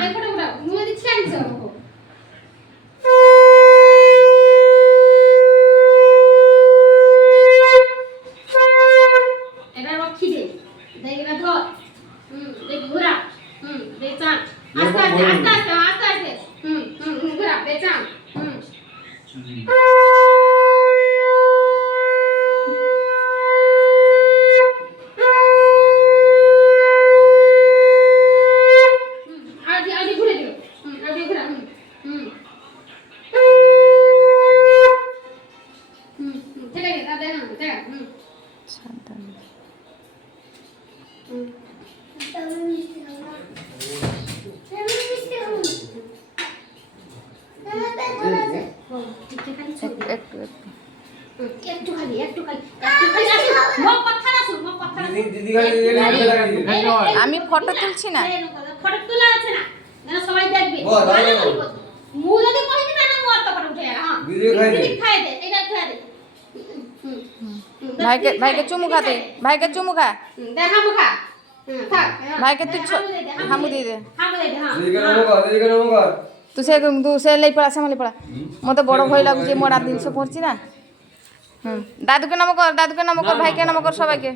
मैं फोटो उठा मुझे दिखा नहीं सब को এবার রক্ষি দে দেখনা ধর দেখ ঘোরা দে চান আস্তে আস্তে আস্তে আস্তে আস্তে আস্তে ঘোরা দে চান আদি ঘুরে দিও আদি ঘোরা ঠিক আছে দাদা না ঠিক আছে সাবধান একটু খালি মুখ কথা না শুন মুখ কথা না দিদি খালি আমি ফটো তুলছি না ফটো তোলা আছে না না সবাই দেখবে মু যদি কই না না মু আর তো ফটো উঠে হ্যাঁ দিদি খাই দে এটা খাই দে ভাইকে চুমু খা তুই ভাইকে চুমু খা দেখা মুখা থাক ভাইকে তুই হামু দিয়ে দে হামু দে হ্যাঁ দিদি নমস্কার তু সে লেই পড়া সামলে পড়া মতো বড় ভয় লাগুছে মোর আর 300 পড়ছি না দাদুকে নাম কর ভাইকে নাম কর সবাইকে